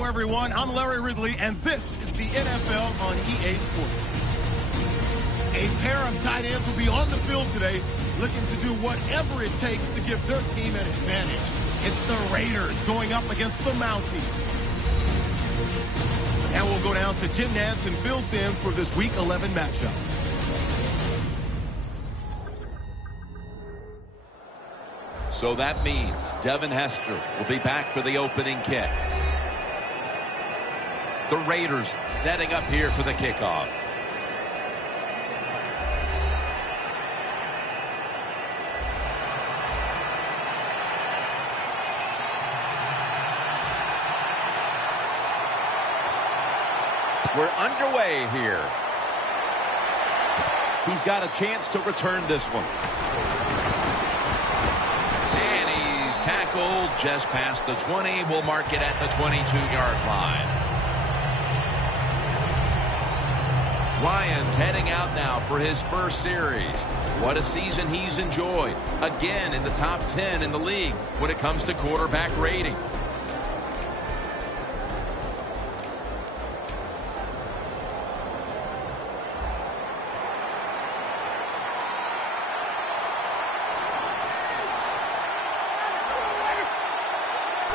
Hello, everyone. I'm Larry Ridley, and this is the NFL on EA Sports. A pair of tight ends will be on the field today looking to do whatever it takes to give their team an advantage. It's the Raiders going up against the Mounties. And we'll go down to Jim Nantz and Phil Simms for this Week 11 matchup. So that means Devin Hester will be back for the opening kick. The Raiders setting up here for the kickoff. We're underway here. He's got a chance to return this one. And he's tackled just past the 20. We'll mark it at the 22-yard line. Ryan's heading out now for his first series. What a season he's enjoyed. Again in the top 10 in the league when it comes to quarterback rating.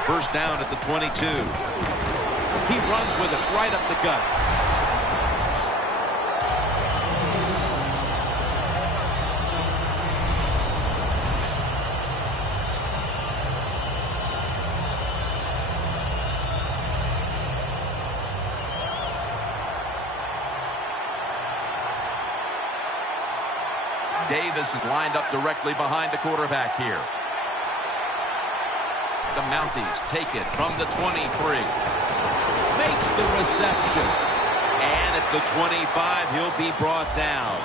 First down at the 22. He runs with it right up the gut. Davis is lined up directly behind the quarterback here. The Mounties take it from the 23. Makes the reception. And at the 25, he'll be brought down.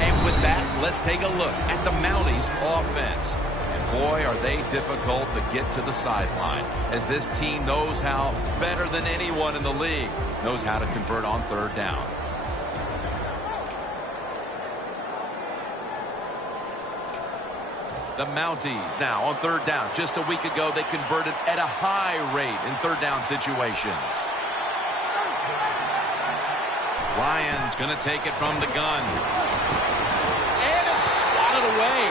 And with that, let's take a look at the Mounties offense. And boy, are they difficult to get to the sideline, as this team knows how, better than anyone in the league, knows how to convert on third down. The Mounties now on third down. Just a week ago, they converted at a high rate in third down situations. Ryan's going to take it from the gun. And it's swatted away.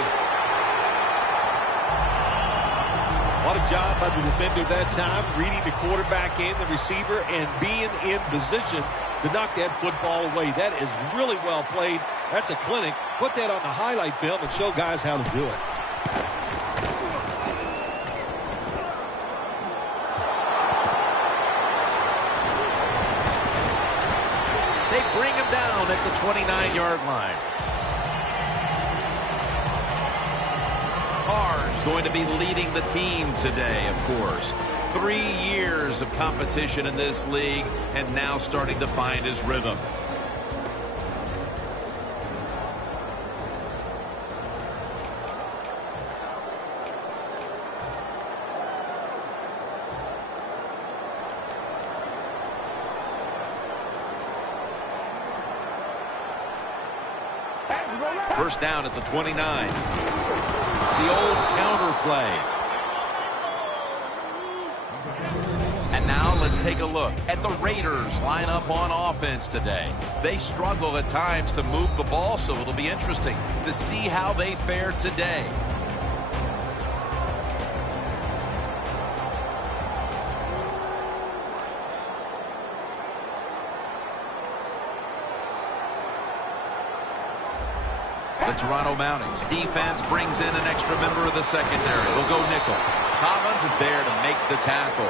What a job by the defender that time, reading the quarterback and the receiver and being in position to knock that football away. That is really well played. That's a clinic. Put that on the highlight film and show guys how to do it. Bring him down at the 29-yard line. Carr's going to be leading the team today, of course. 3 years of competition in this league, and now starting to find his rhythm. First down at the 29. It's the old counter play. And now let's take a look at the Raiders line up on offense today. They struggle at times to move the ball, so it'll be interesting to see how they fare today. The Toronto Mounties defense brings in an extra member of the secondary. They'll go nickel. Collins is there to make the tackle.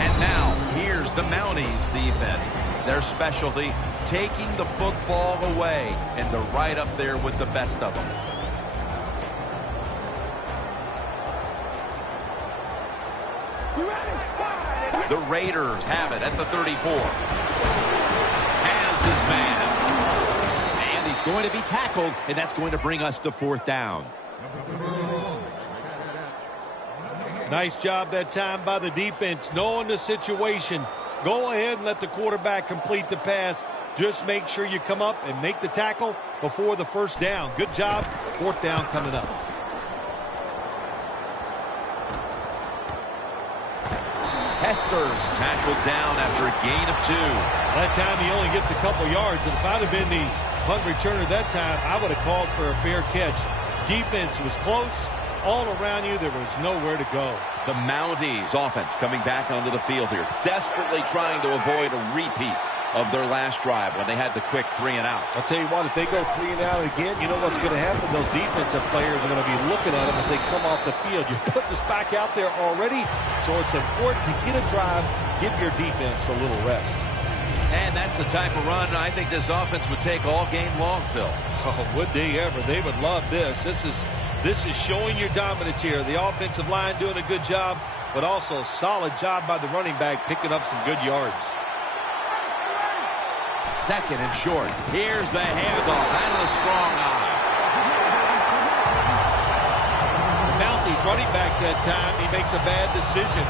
And now, here's the Mounties defense. Their specialty, taking the football away, and they're right up there with the best of them. The Raiders have it at the 34. Has his man. Going to be tackled, and that's going to bring us to fourth down. Nice job that time by the defense, knowing the situation. Go ahead and let the quarterback complete the pass. Just make sure you come up and make the tackle before the first down. Good job. Fourth down coming up. Hester's tackled down after a gain of 2. That time he only gets a couple yards, and if I'd have been the punt returner that time, I would have called for a fair catch. Defense was close. All around you, there was nowhere to go. The Mounties offense coming back onto the field here, desperately trying to avoid a repeat of their last drive when they had the quick 3 and out. I'll tell you what, if they go 3 and out again, you know what's going to happen? Those defensive players are going to be looking at them as they come off the field. You're putting this back out there already, so it's important to get a drive, give your defense a little rest. And that's the type of run I think this offense would take all game long, Phil. Oh, would they ever? They would love this. This is showing your dominance here. The offensive line doing a good job, but also a solid job by the running back picking up some good yards. Second and short. Here's the handoff. That is a strong eye. The Mounties running back that time, he makes a bad decision.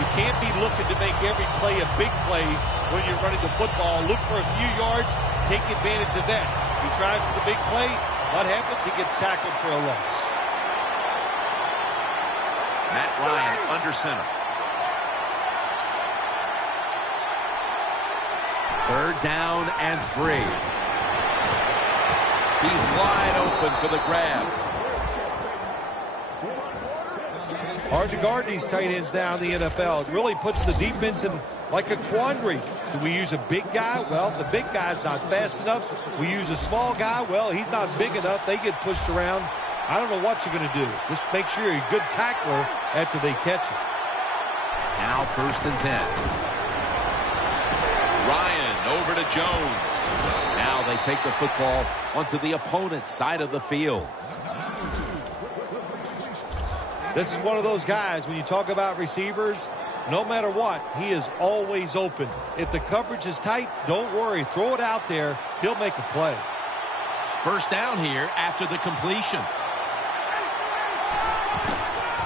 You can't be looking to make every play a big play when you're running the football. Look for a few yards. Take advantage of that. He tries for the big play. What happens? He gets tackled for a loss. Matt Ryan under center. Third down and 3. He's wide open for the grab. Hard to guard these tight ends now in the NFL. It really puts the defense in like a quandary. Do we use a big guy? Well, the big guy's not fast enough. We use a small guy. Well, he's not big enough. They get pushed around. I don't know what you're going to do. Just make sure you're a good tackler after they catch you. Now 1st and 10. Ryan over to Jones. Now they take the football onto the opponent's side of the field. This is one of those guys, when you talk about receivers, no matter what, he is always open. If the coverage is tight, don't worry. Throw it out there. He'll make a play. First down here after the completion.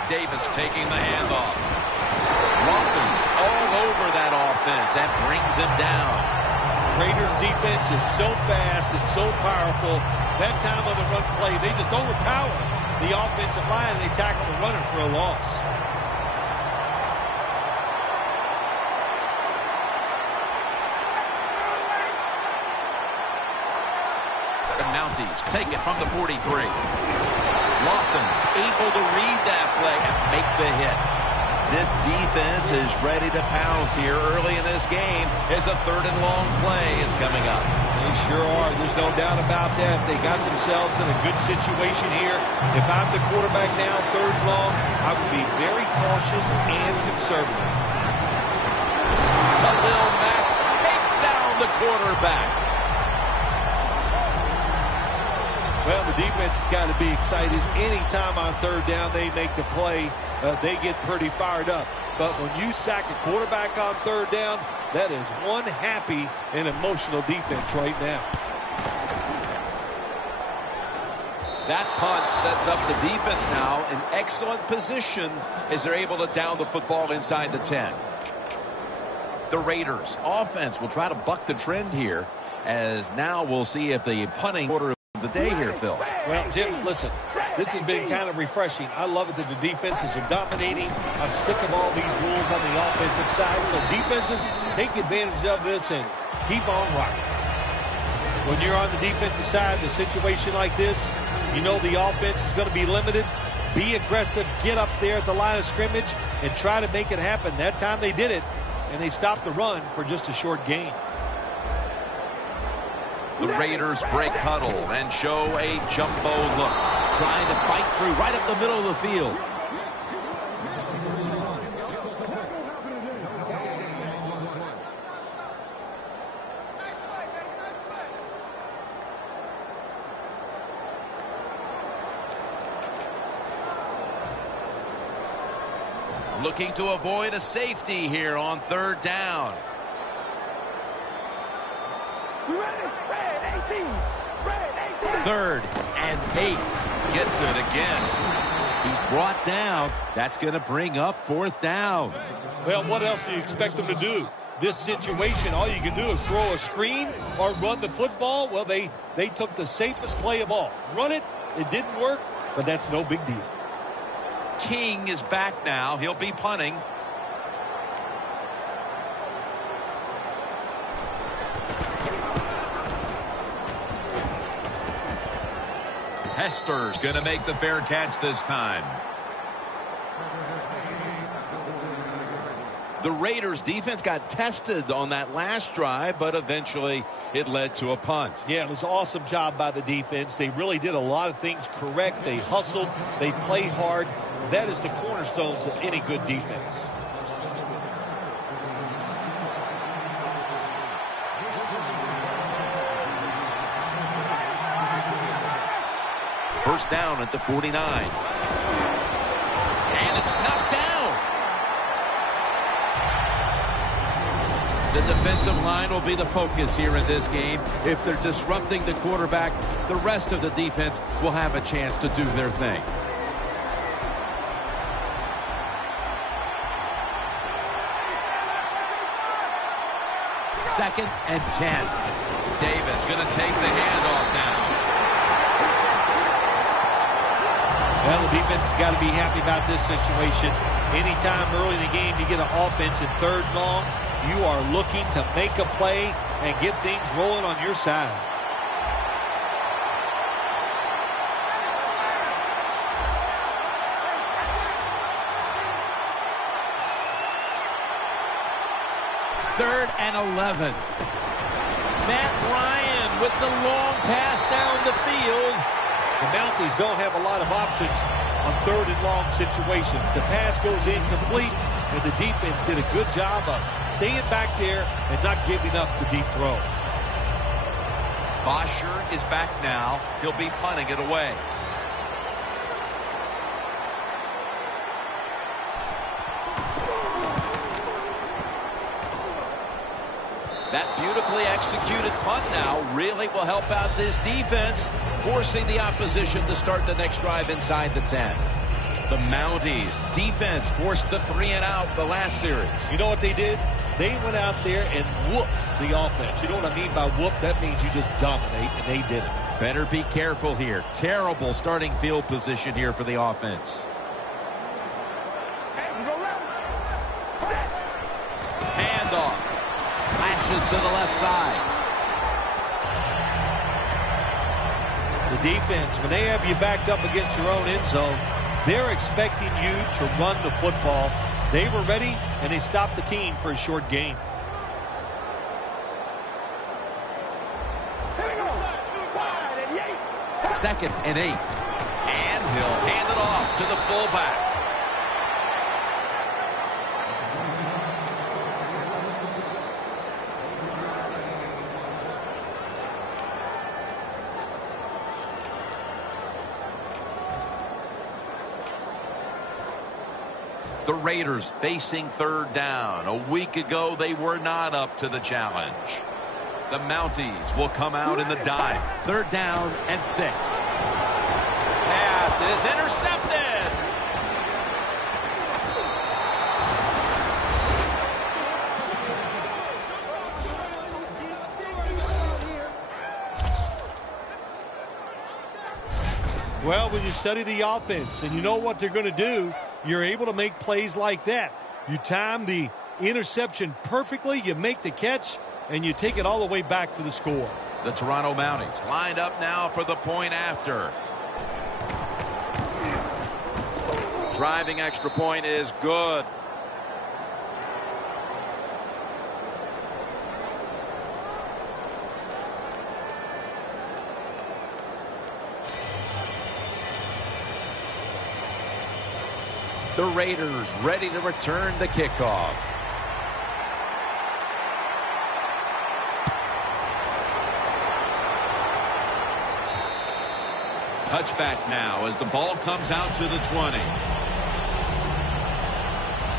Davis taking the handoff. Lofton's all over that offense and brings him down. Raiders defense is so fast and so powerful. That time on the run play, they just overpower the offensive line and they tackle the runner for a loss. The Mounties take it from the 43. Lofton's able to read that play and make the hit. This defense is ready to pounce here early in this game as a 3rd and long play is coming up. They sure are. There's no doubt about that. They got themselves in a good situation here. If I'm the quarterback now, 3rd and long, I would be very cautious and conservative. Khalil Mack takes down the quarterback. Well, the defense has got to be excited. Anytime on 3rd down they make the play, they get pretty fired up. But when you sack a quarterback on 3rd down, that is one happy and emotional defense right now. That punt sets up the defense now in excellent position as they're able to down the football inside the 10. The Raiders offense will try to buck the trend here, as now we'll see if the punting order of the day here, Phil. Well, Jim, listen, this has been kind of refreshing. I love it that the defenses are dominating. I'm sick of all these rules on the offensive side. So defenses, take advantage of this and keep on rocking. When you're on the defensive side in a situation like this, you know the offense is going to be limited. Be aggressive, get up there at the line of scrimmage, and try to make it happen. That time they did it, and they stopped the run for just a short gain. The Raiders break huddle and show a jumbo look, trying to fight through right up the middle of the field. Looking to avoid a safety here on 3rd down. Third and 8. Gets it again. He's brought down. That's going to bring up 4th down. Well, what else do you expect them to do? This situation, all you can do is throw a screen or run the football. Well, they took the safest play of all. Run it. It didn't work, but that's no big deal. King is back now. He'll be punting. Hester's going to make the fair catch this time. The Raiders defense got tested on that last drive, but eventually it led to a punt. Yeah, it was an awesome job by the defense. They really did a lot of things correct. They hustled. They played hard. That is the cornerstones of any good defense. First down at the 49. And it's knocked down. The defensive line will be the focus here in this game. If they're disrupting the quarterback, the rest of the defense will have a chance to do their thing. Second and 10. Davis going to take the handoff now. Well, the defense has got to be happy about this situation. Anytime early in the game you get an offense in third and long, you are looking to make a play and get things rolling on your side. Third and 11. Matt Ryan with the long pass down the field. The Mounties don't have a lot of options on third and long situations. The pass goes incomplete, and the defense did a good job of staying back there and not giving up the deep throw. Bosher is back now. He'll be punting it away. That beautifully executed punt now really will help out this defense, forcing the opposition to start the next drive inside the 10. The Mounties defense forced the 3-and-out the last series. You know what they did? They went out there and whooped the offense. You know what I mean by whoop? That means you just dominate, and they did it. Better be careful here. Terrible starting field position here for the offense. Handoff. Slashes to the left side. The defense, when they have you backed up against your own end zone, they're expecting you to run the football. They were ready, and they stopped the team for a short gain. Second and 8. And he'll hand it off to the fullback. The Raiders facing third down. A week ago, they were not up to the challenge. The Mounties will come out in the dive. Third down and 6. Pass is intercepted. Well, when you study the offense and you know what they're going to do, you're able to make plays like that. You time the interception perfectly, you make the catch, and you take it all the way back for the score. The Toronto Mounties lined up now for the point after. Driving extra point is good. The Raiders ready to return the kickoff. Touchback now as the ball comes out to the 20.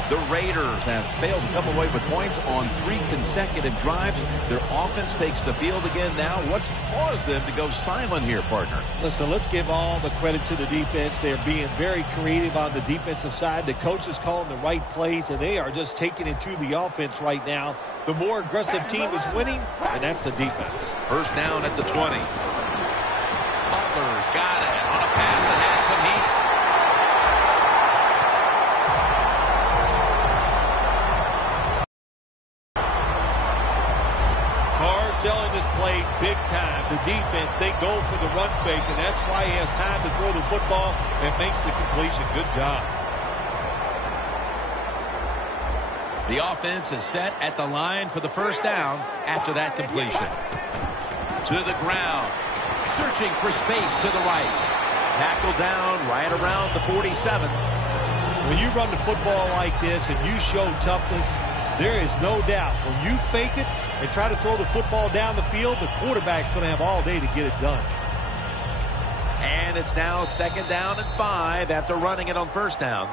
The Raiders have failed to come away with points on 3 consecutive drives. Their offense takes the field again now. What's caused them to go silent here, partner? Listen, let's give all the credit to the defense. They're being very creative on the defensive side. The coach is calling the right plays, and they are just taking it to the offense right now. The more aggressive team is winning, and that's the defense. First down at the 20. Butler's got it on a pass that had some heat. Selling this play big time. The defense, they go for the run fake, and that's why he has time to throw the football and makes the completion. Good job. The offense is set at the line for the first down after that completion. To the ground. Searching for space to the right. Tackle down right around the 47. When you run the football like this and you show toughness, there is no doubt when you fake it and try to throw the football down the field, the quarterback's going to have all day to get it done. And it's now 2nd down and 5 after running it on 1st down.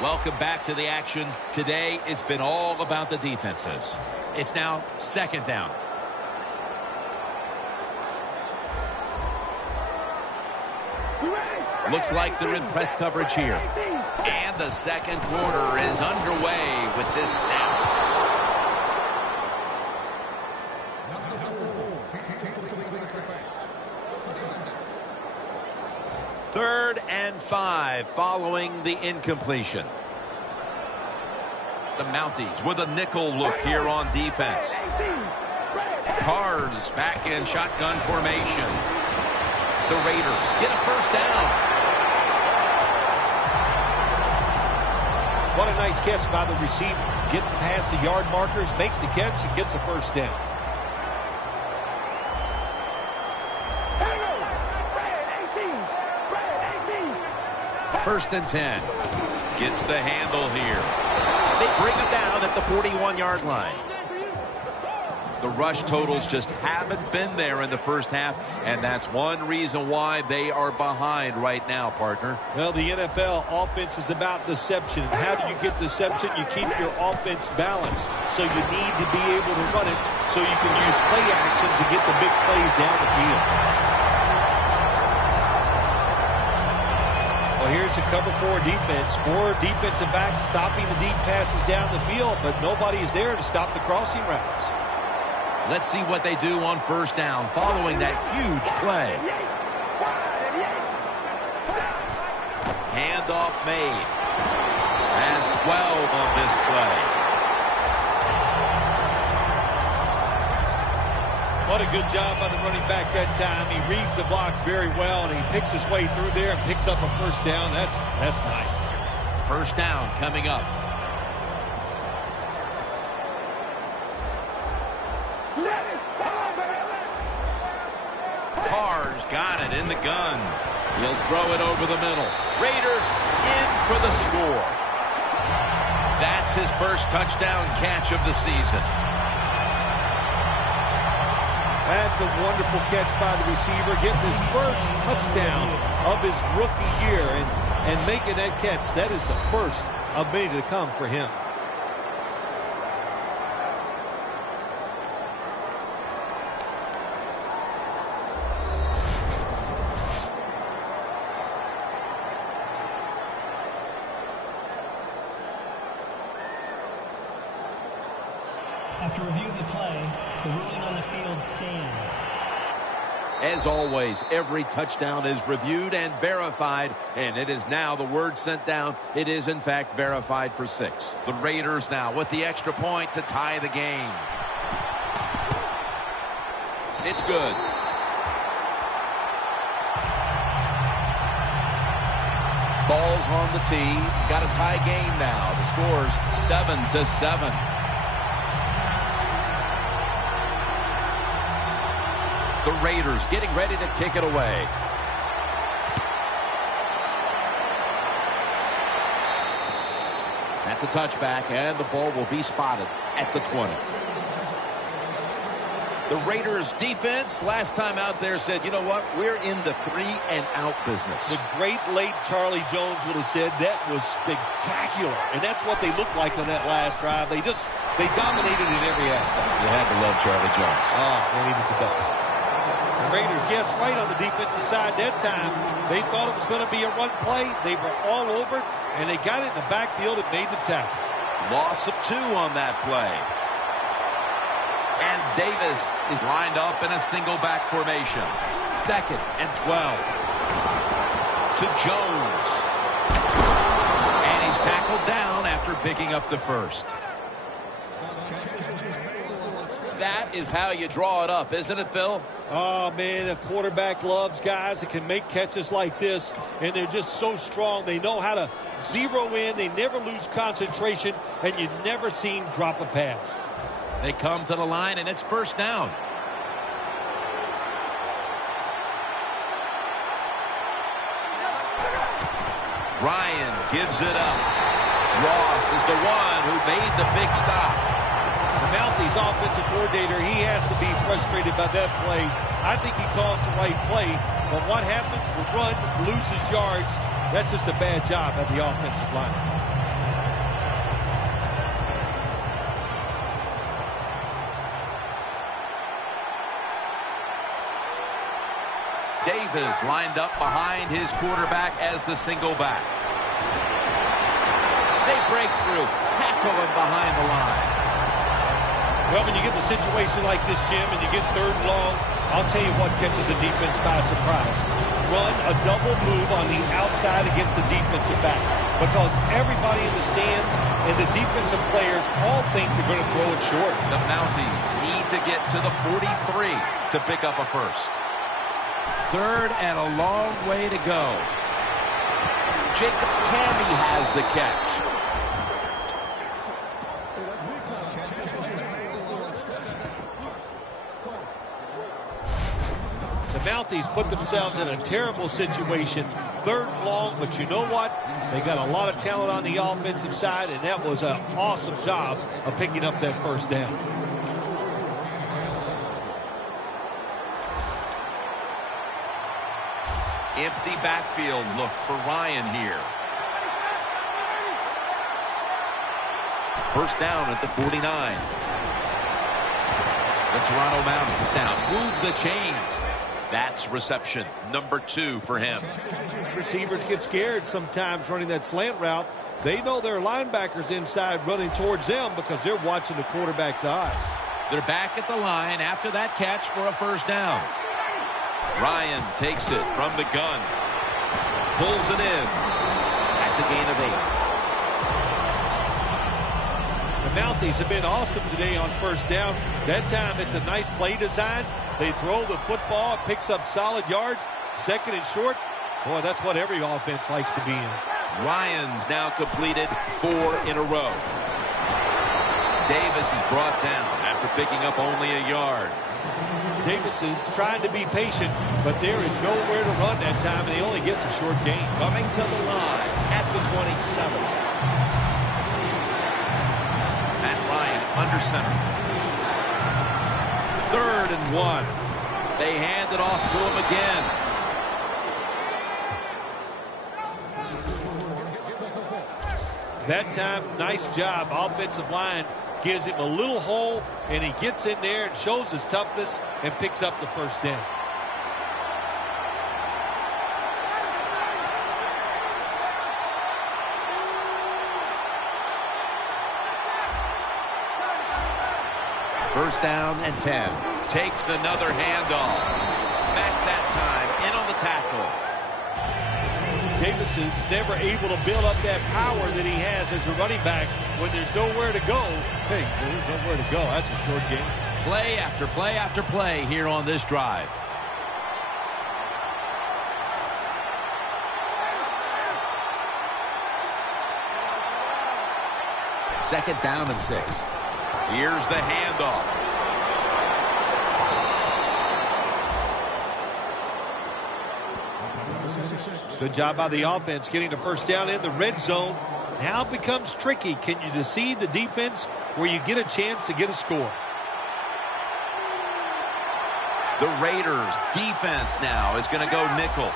Welcome back to the action. Today, it's been all about the defenses. It's now 2nd down. Looks like they're in press coverage here. And the 2nd quarter is underway with this snap. Third and 5 following the incompletion. The Mounties with a nickel look here on defense. Carrs back in shotgun formation. The Raiders get a 1st down. What a nice catch by the receiver. Getting past the yard markers, makes the catch, and gets a 1st down. First and 10. Gets the handle here. They bring him down at the 41-yard line. The rush totals just haven't been there in the first half, and that's one reason why they are behind right now, partner. Well, the NFL offense is about deception. And how do you get deception? You keep your offense balanced. So you need to be able to run it so you can use play action to get the big plays down the field. Well, here's the cover 4 defense. 4 defensive backs stopping the deep passes down the field, but nobody is there to stop the crossing routes. Let's see what they do on 1st down following that huge play. Handoff made. Has 12 on this play. What a good job by the running back that time. He reads the blocks very well, and he picks his way through there and picks up a 1st down. That's nice. 1st down coming up. Carr's got it in the gun. He'll throw it over the middle. Raiders in for the score. That's his first touchdown catch of the season. That's a wonderful catch by the receiver, getting his first touchdown of his rookie year and making that catch. That is the first of many to come for him. After review of the play, the ruling on the field stands. As always, every touchdown is reviewed and verified, and it is now the word sent down. It is, in fact, verified for 6. The Raiders now with the extra point to tie the game. It's good. Ball's on the tee. Got a tie game now. The score's 7-7. The Raiders getting ready to kick it away. That's a touchback, and the ball will be spotted at the 20. The Raiders defense last time out there said, you know what, we're in the 3-and-out business. The great late Charlie Jones would have said that was spectacular, and that's what they looked like on that last drive. They dominated in every aspect. You had to love Charlie Jones. Oh, man, he was the best. The Raiders guessed right on the defensive side that time. They thought it was going to be a run play. They were all over it, and they got it in the backfield and made the tackle. Loss of 2 on that play. And Davis is lined up in a single back formation. 2nd and 12. To Jones. And he's tackled down after picking up the first. That is how you draw it up, isn't it, Phil? Oh, man, a quarterback loves guys that can make catches like this, and they're just so strong. They know how to zero in. They never lose concentration, and you never see him drop a pass. They come to the line, and it's first down. Ryan gives it up. Ross is the one who made the big stop. The Mounties offensive coordinator, he has to be frustrated by that play. I think he calls the right play, but what happens? The run loses yards. That's just a bad job by the offensive line. Davis lined up behind his quarterback as the single back. They break through, tackle him behind the line. Well, when you get in a situation like this, Jim, and you get third and long, I'll tell you what catches a defense by surprise. Run a double move on the outside against the defensive back, because everybody in the stands and the defensive players all think they're going to throw it short. The Mounties need to get to the 43 to pick up a first. Third and a long way to go. Jacob Tammy has the catch. The Mounties put themselves in a terrible situation. Third and long, but you know what? They got a lot of talent on the offensive side, and that was an awesome job of picking up that first down. Empty backfield look for Ryan here. First down at the 49. The Toronto Mounties now moves the chains. That's reception number 2 for him. Receivers get scared sometimes running that slant route. They know their linebackers inside running towards them because they're watching the quarterback's eyes. They're back at the line after that catch for a first down. Ryan takes it from the gun. Pulls it in. That's a gain of 8. The Mounties have been awesome today on first down. That time it's a nice play design. They throw the football, it picks up solid yards. Second and short. Boy, that's what every offense likes to be in. Ryan's now completed 4 in a row. Davis is brought down after picking up only a yard. Davis is trying to be patient, but there is nowhere to run that time, and he only gets a short gain. Coming to the line at the 27. Matt Ryan under center. 3rd and 1. They hand it off to him again. That time, nice job. Offensive line gives him a little hole, and he gets in there and shows his toughness and picks up the first down. First down and 10. Takes another handoff. Back that time, in on the tackle. Davis is never able to build up that power that he has as a running back when there's nowhere to go. Hey, there's nowhere to go. That's a short game. Play after play after play here on this drive. Second down and 6. Here's the handoff. Good job by the offense getting the first down in the red zone. Now it becomes tricky. Can you deceive the defense where you get a chance to get a score? The Raiders defense now is going to go nickel.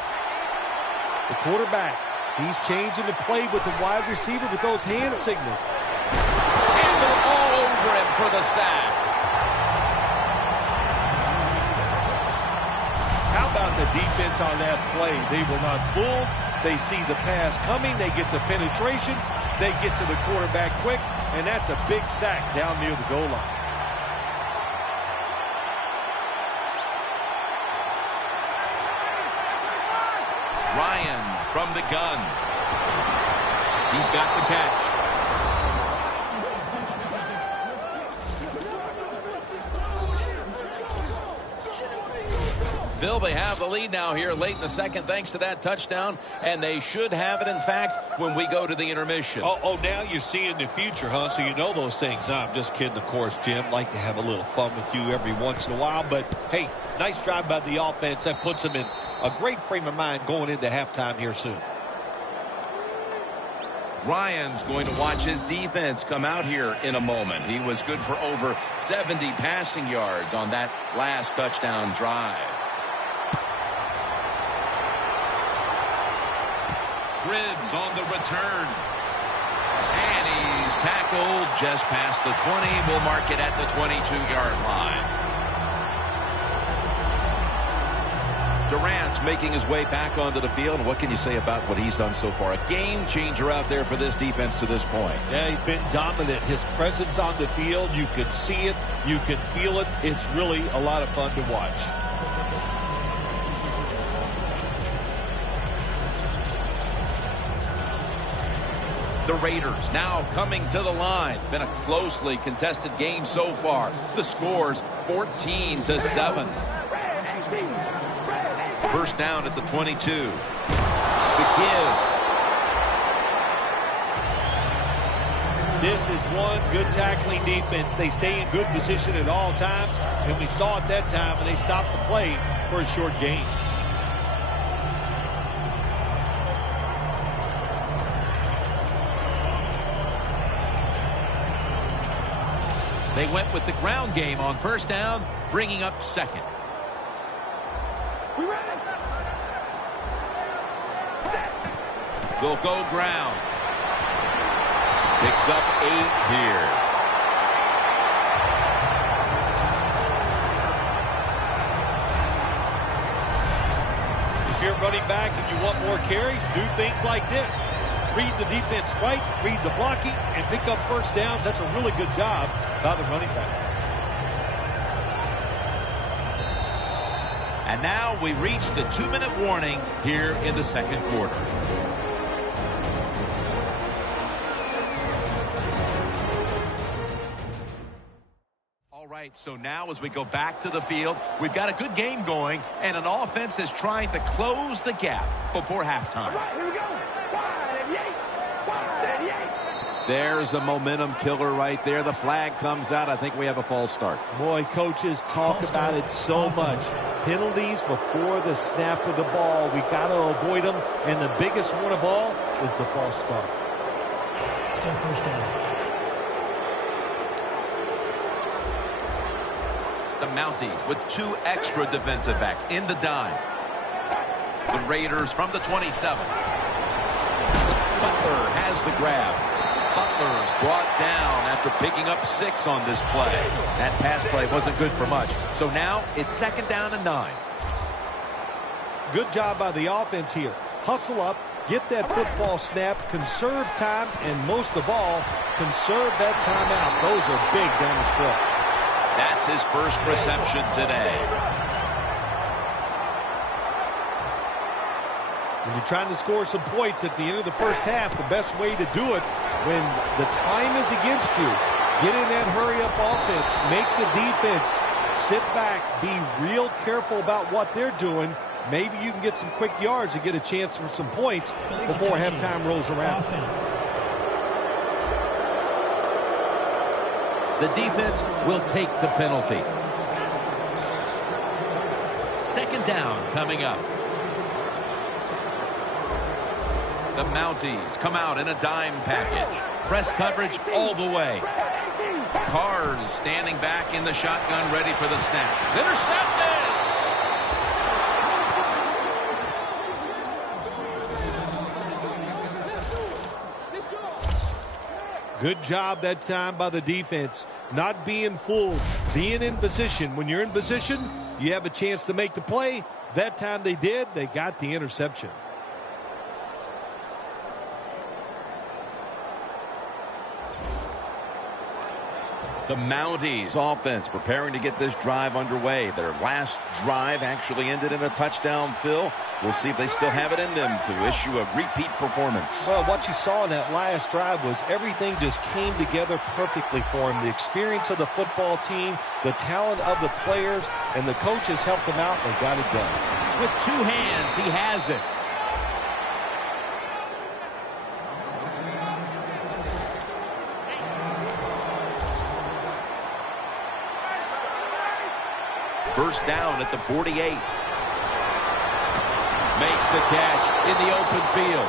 The quarterback, he's changing the play with the wide receiver with those hand signals. And they're all over him for the sack. How about the defense on that play? They were not fooled. They see the pass coming. They get the penetration. They get to the quarterback quick, and that's a big sack down near the goal line. Ryan from the gun. He's got the catch. Phil, they have the lead now here late in the second thanks to that touchdown, and they should have it, in fact, when we go to the intermission. Oh, now you're seeing the future, huh? So you know those things. I'm just kidding, of course, Jim. Like to have a little fun with you every once in a while. But, hey, nice drive by the offense. That puts them in a great frame of mind going into halftime here soon. Ryan's going to watch his defense come out here in a moment. He was good for over 70 passing yards on that last touchdown drive. Cribbs on the return. And he's tackled just past the 20. We'll mark it at the 22-yard line. Durant's making his way back onto the field. And what can you say about what he's done so far? A game changer out there for this defense to this point. Yeah, he's been dominant. His presence on the field, you can see it, you can feel it. It's really a lot of fun to watch. The Raiders now coming to the line. Been a closely contested game so far. The score's 14-7. First down at the 22. The give. This is one good tackling defense. They stay in good position at all times, and we saw it that time when they stopped the play for a short gain. They went with the ground game on first down, bringing up second. They'll go ground. Picks up 8 here. If you're running back and you want more carries, do things like this. Read the defense right, read the blocking, and pick up first downs. That's a really good job by the running back. And now we reach the 2-minute warning here in the second quarter. All right, so now as we go back to the field, we've got a good game going, and an offense is trying to close the gap before halftime. All right, here we go. There's a momentum killer right there. The flag comes out. I think we have a false start. Boy, coaches talk about it so much. Penalties before the snap of the ball. We got to avoid them. And the biggest one of all is the false start. Still first down. The Mounties with 2 extra defensive backs in the dime. The Raiders from the 27. Butler has the grab. Butler's brought down after picking up 6 on this play. That pass play wasn't good for much. So now it's second down and 9. Good job by the offense here. Hustle up, get that football snap, conserve time, and most of all, conserve that timeout. Those are big down the stretch. That's his first reception today. When you're trying to score some points at the end of the first half, the best way to do it when the time is against you, get in that hurry-up offense, make the defense sit back, be real careful about what they're doing. Maybe you can get some quick yards and get a chance for some points before halftime rolls around. The defense will take the penalty. Second down coming up. The Mounties come out in a dime package. Press coverage all the way. Carr's standing back in the shotgun, ready for the snap. It's intercepted! Good job that time by the defense. Not being fooled, being in position. When you're in position, you have a chance to make the play. That time they did. They got the interception. The Mounties offense preparing to get this drive underway. Their last drive actually ended in a touchdown, Phil. We'll see if they still have it in them to issue a repeat performance. Well, what you saw in that last drive was everything just came together perfectly for him. The experience of the football team, the talent of the players, and the coaches helped them out. They got it done. With two hands, he has it. First down at the 48. Makes the catch in the open field.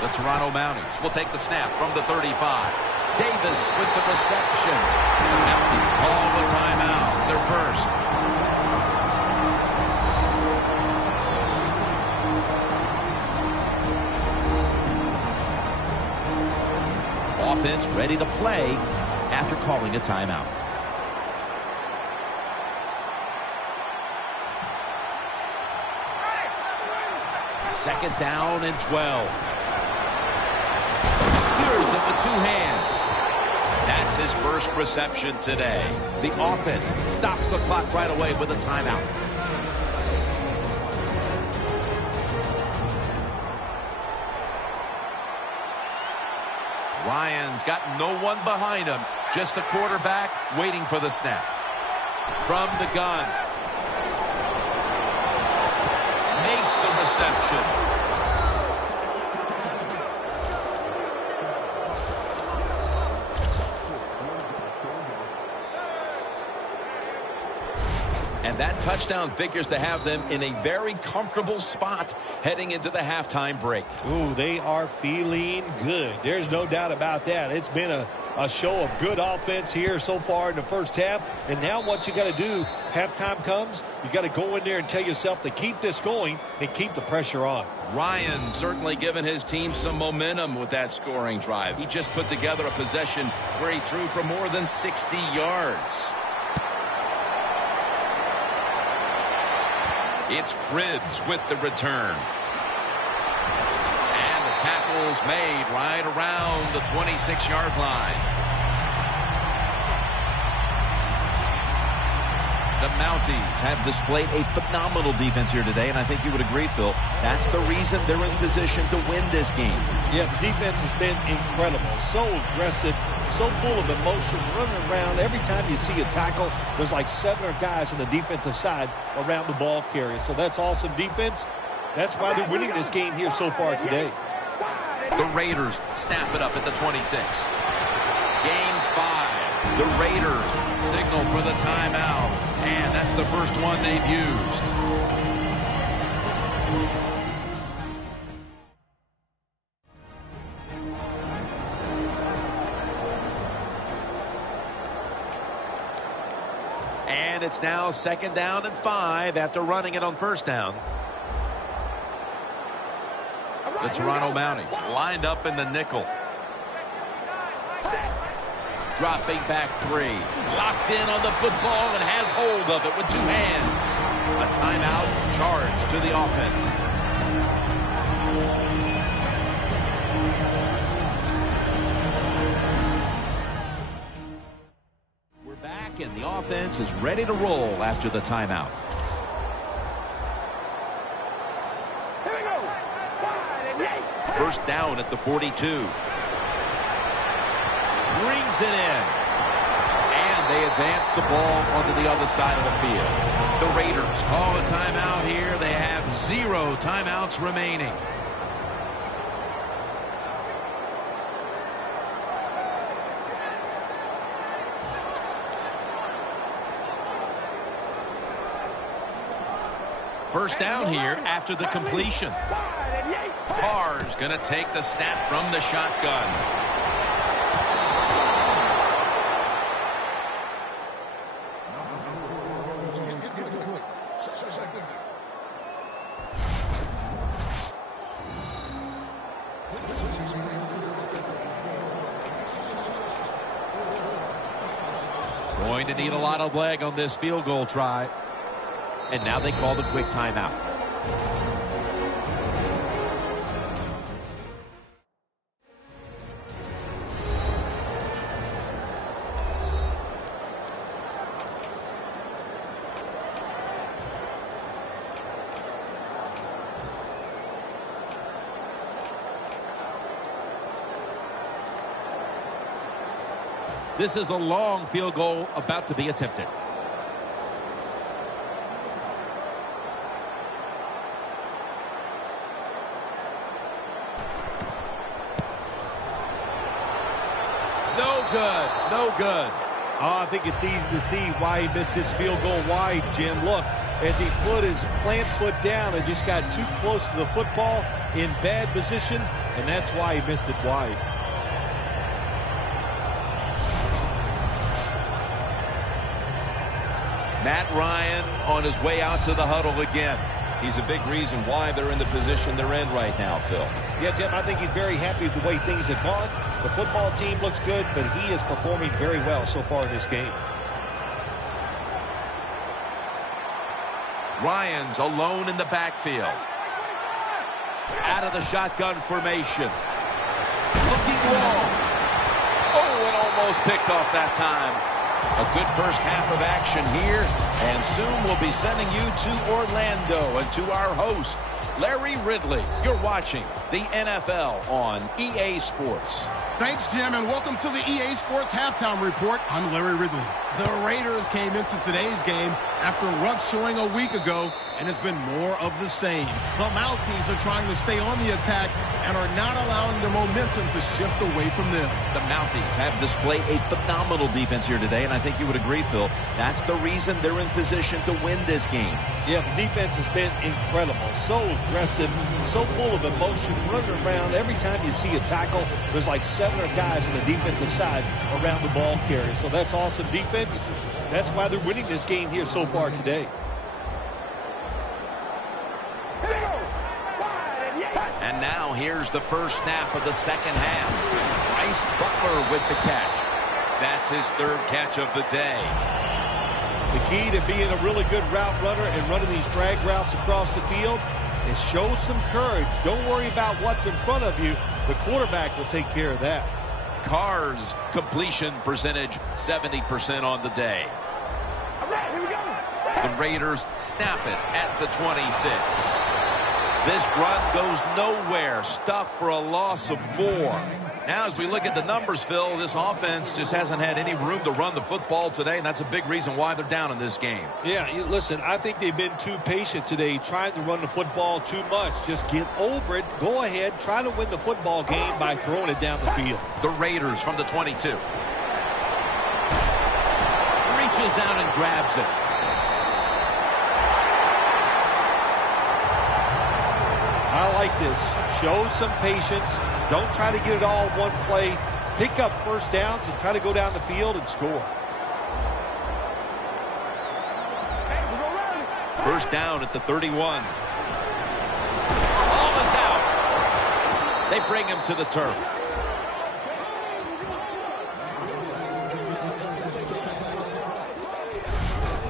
The Toronto Mounties will take the snap from the 35. Davis with the reception. Mounties call the timeout. Their first. Offense ready to play after calling a timeout. Second down and 12. Secures it with two hands. That's his first reception today. The offense stops the clock right away with a timeout. Ryan's got no one behind him. Just a quarterback waiting for the snap. From the gun. Makes the reception. And that touchdown figures to have them in a very comfortable spot heading into the halftime break. Ooh, they are feeling good. There's no doubt about that. It's been a show of good offense here so far in the first half. And now what you got to do, halftime comes, you got to go in there and tell yourself to keep this going and keep the pressure on. Ryan certainly giving his team some momentum with that scoring drive. He just put together a possession where he threw for more than 60 yards. It's Cribbs with the return. And the tackle's made right around the 26-yard line. The Mounties have displayed a phenomenal defense here today, and I think you would agree, Phil. That's the reason they're in position to win this game. Yeah, the defense has been incredible. So aggressive, so full of emotion, running around. Every time you see a tackle, there's like 7 guys on the defensive side around the ball carrier. So that's awesome defense. That's why they're winning this game here so far today. The Raiders snap it up at the 26. Gains 5. The Raiders signal for the timeout. And that's the first one they've used. And it's now second down and 5 after running it on first down. The Toronto Mounties lined up in the nickel. Dropping back 3. Locked in on the football and has hold of it with 2 hands. A timeout charge to the offense. We're back and the offense is ready to roll after the timeout. Here we go. First down at the 42. Brings it in. And they advance the ball onto the other side of the field. The Raiders call a timeout here. They have 0 timeouts remaining. First down here after the completion. Carr's going to take the snap from the shotgun. Going to need a lot of leg on this field goal try. And now they call the quick timeout. This is a long field goal about to be attempted. No good. No good. I think it's easy to see why he missed his field goal wide, Jim. Look, as he put his plant foot down and just got too close to the football in bad position, and that's why he missed it wide. Matt Ryan on his way out to the huddle again. He's a big reason why they're in the position they're in right now, Phil. Yeah, Jim, I think he's very happy with the way things have gone. The football team looks good, but he is performing very well so far in this game. Ryan's alone in the backfield. Out of the shotgun formation. Looking long. Oh, and almost picked off that time. A good first half of action here, and soon we'll be sending you to Orlando and to our host, Larry Ridley. You're watching the NFL on EA Sports. Thanks, Jim, and welcome to the EA Sports Halftime Report. I'm Larry Ridley. The Raiders came into today's game after a rough showing a week ago, and it's been more of the same. The Mounties are trying to stay on the attack and are not allowing the momentum to shift away from them. The Mounties have displayed a phenomenal defense here today, and I think you would agree, Phil. That's the reason they're in position to win this game. Yeah, the defense has been incredible. So aggressive, so full of emotion, running around. Every time you see a tackle, there's like 7 guys on the defensive side around the ball carrier. So that's awesome defense. That's why they're winning this game here so far today. And now here's the first snap of the second half. Bryce Butler with the catch. That's his 3rd catch of the day. The key to being a really good route runner and running these drag routes across the field is show some courage. Don't worry about what's in front of you. The quarterback will take care of that. Carr's completion percentage 70% on the day. All right, here we go. The Raiders snap it at the 26. This run goes nowhere. Stuffed for a loss of 4. Now, as we look at the numbers, Phil, this offense just hasn't had any room to run the football today, and that's a big reason why they're down in this game. Yeah, listen, I think they've been too patient today, trying to run the football too much. Just get over it. Go ahead. Try to win the football game by throwing it down the field. The Raiders from the 22. Reaches out and grabs it. I like this. Show some patience. Don't try to get it all in one play. Pick up first downs and try to go down the field and score. First down at the 31. Ball is out. They bring him to the turf.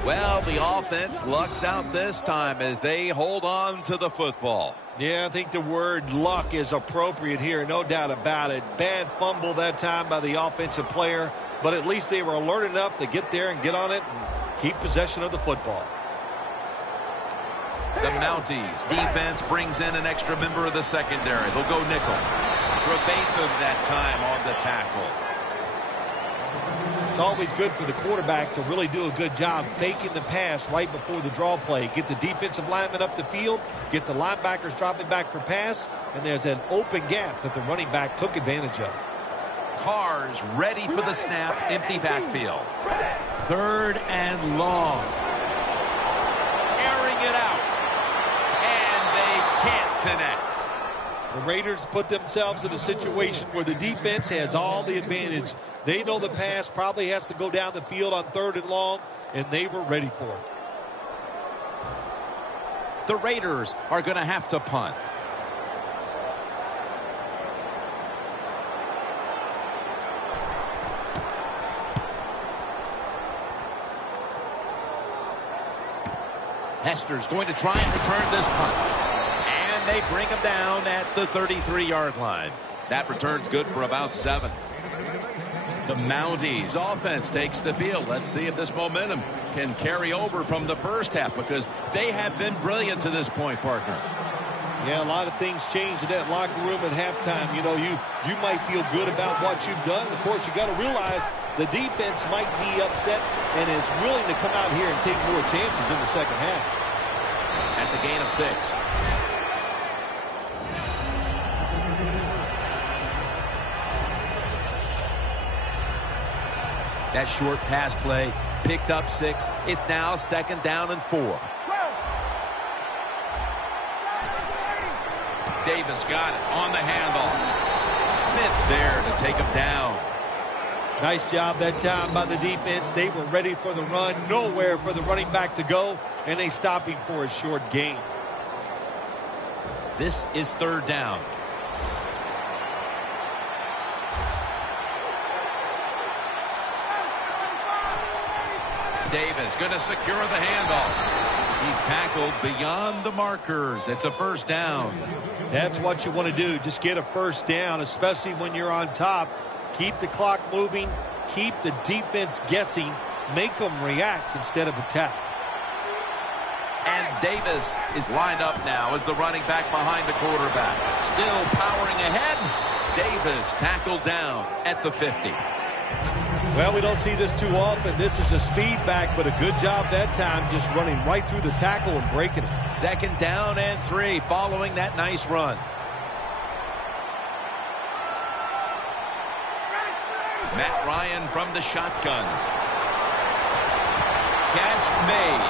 Well, the offense lucks out this time as they hold on to the football. Yeah, I think the word luck is appropriate here, no doubt about it. Bad fumble that time by the offensive player, but at least they were alert enough to get there and get on it and keep possession of the football. The Mounties defense brings in an extra member of the secondary. They'll go nickel. Trevathan that time on the tackle. It's always good for the quarterback to really do a good job faking the pass right before the draw play. Get the defensive lineman up the field, get the linebackers dropping back for pass, and there's an open gap that the running back took advantage of. Carr's ready for the snap, empty backfield. 3rd and long. Airing it out. And they can't connect. The Raiders put themselves in a situation where the defense has all the advantage. They know the pass probably has to go down the field on 3rd and long, and they were ready for it. The Raiders are going to have to punt. Hester's going to try and return this punt. And they bring him down at the 33-yard line. That return's good for about 7. The Mounties offense takes the field. Let's see if this momentum can carry over from the first half, because they have been brilliant to this point, partner. Yeah, a lot of things change in that locker room at halftime. You know, you might feel good about what you've done. Of course, you got to realize the defense might be upset and is willing to come out here and take more chances in the second half. That's a gain of 6. That short pass play picked up 6. It's now 2nd down and 4. Davis got it on the handoff. Smith's there to take him down. Nice job that time by the defense. They were ready for the run. Nowhere for the running back to go, and they stop him for a short gain. This is 3rd down. Davis going to secure the handoff. He's tackled beyond the markers. It's a 1st down. That's what you want to do. Just get a 1st down, especially when you're on top. Keep the clock moving. Keep the defense guessing. Make them react instead of attack. And Davis is lined up now as the running back behind the quarterback. Still powering ahead. Davis tackled down at the 50. Well, we don't see this too often. This is a speed back, but a good job that time just running right through the tackle and breaking it. 2nd down and 3 following that nice run. Matt Ryan from the shotgun. Catch made.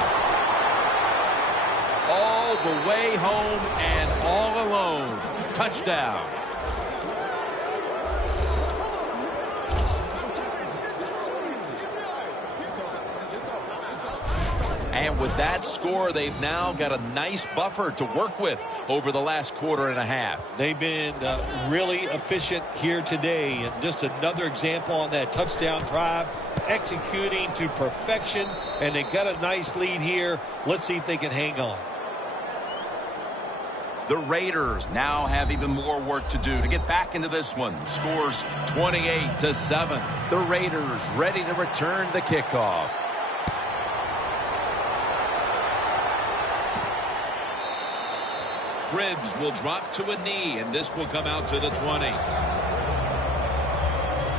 All the way home and all alone. Touchdown. And with that score, they've now got a nice buffer to work with over the last quarter and a half. They've been really efficient here today. And just another example on that touchdown drive, executing to perfection. And they got a nice lead here. Let's see if they can hang on. The Raiders now have even more work to do to get back into this one. Scores 28-7. The Raiders ready to return the kickoff. Cribbs will drop to a knee, and this will come out to the 20.